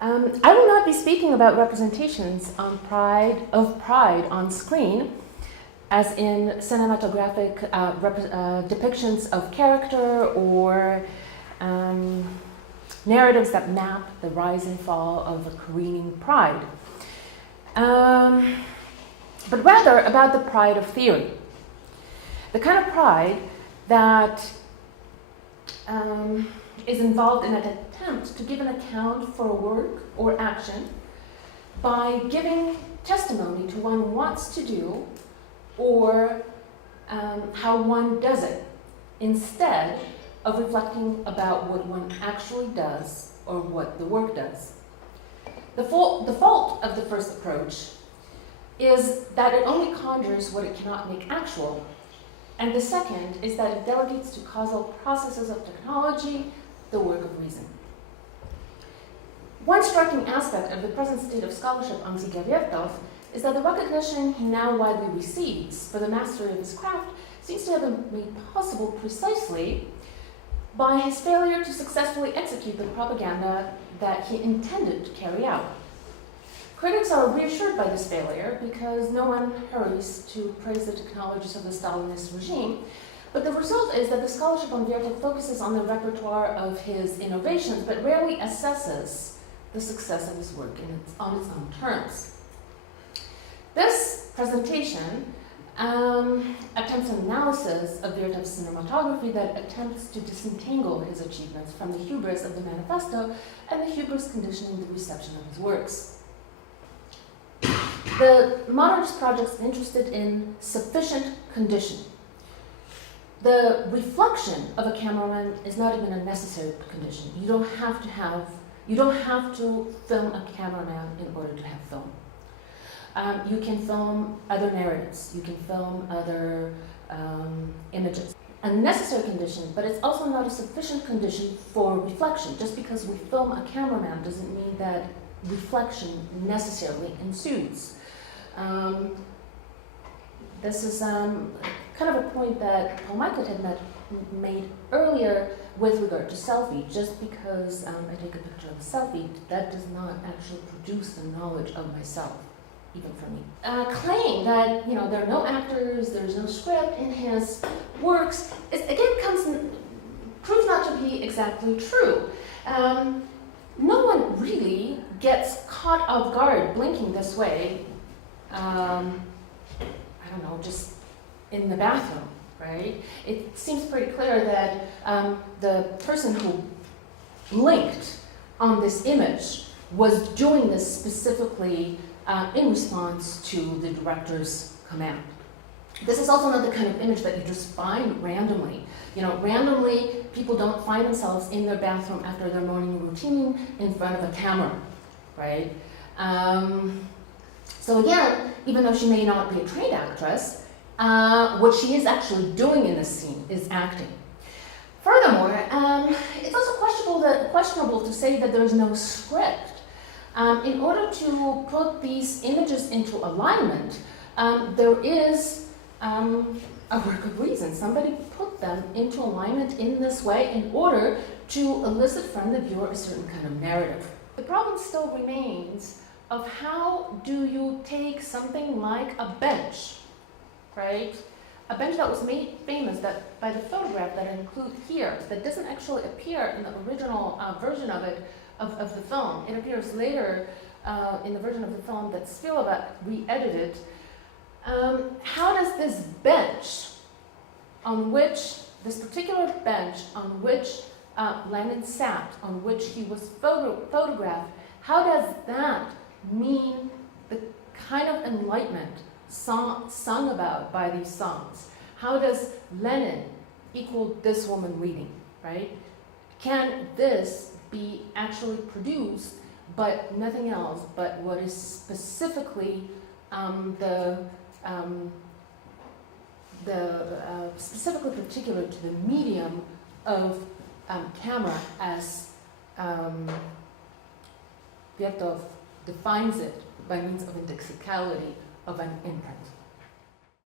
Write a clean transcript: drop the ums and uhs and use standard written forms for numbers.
I will not be speaking about representations of pride on screen, as in cinematographic depictions of character or narratives that map the rise and fall of a careening pride, but rather about the pride of theory. The kind of pride that is involved in an attempt to give an account for a work or action by giving testimony to what one wants to do or how one does it, instead of reflecting about what one actually does or what the work does. The fault of the first approach is that it only conjures what it cannot make actual, and the second is that it delegates to causal processes of technology the work of reason. One striking aspect of the present state of scholarship on Dziga Vertov is that the recognition he now widely receives for the mastery of his craft seems to have been made possible precisely by his failure to successfully execute the propaganda that he intended to carry out. Critics are reassured by this failure because no one hurries to praise the technologies of the Stalinist regime, but the result is that the scholarship on Vertov focuses on the repertoire of his innovations, but rarely assesses the success of his work on its own terms. This presentation attempts an analysis of Vertov's cinematography that attempts to disentangle his achievements from the hubris of the Manifesto and the hubris conditioning the reception of his works. The modernist project is interested in sufficient condition. The reflection of a cameraman is not even a necessary condition. You don't have to film a cameraman in order to have film. You can film other narratives. You can film other images. A necessary condition, but it's also not a sufficient condition for reflection. Just because we film a cameraman doesn't mean that reflection necessarily ensues. This is kind of a point that Paul Michael had made earlier with regard to selfie. Just because I take a picture of a selfie, that does not actually produce the knowledge of myself, even for me. Claim that there are no actors, there's no script in his works, proves not to be exactly true. No one really gets caught off guard blinking this way, I don't know, just in the bathroom, right? It seems pretty clear that the person who blinked on this image was doing this specifically in response to the director's command. This is also not the kind of image that you just find randomly. Randomly, people don't find themselves in their bathroom after their morning routine in front of a camera, right? So again, even though she may not be a trained actress, what she is actually doing in this scene is acting. Furthermore, it's also questionable to say that there's no script. In order to put these images into alignment, there is a work of reason. Somebody put them into alignment in this way in order to elicit from the viewer a certain kind of narrative. The problem still remains of how do you take something like a bench, right? A bench that was made famous by the photograph that I include here, that doesn't actually appear in the original version of it, of the film. It appears later in the version of the film that Spielberg re-edited. How does this bench, this particular bench on which Lenin sat, on which he was photographed, how does that mean the kind of enlightenment sung about by these songs? How does Lenin equal this woman reading, right? Can this be actually produced, but nothing else, but what is specifically specifically particular to the medium of camera as Vertov defines it by means of indexicality of an imprint.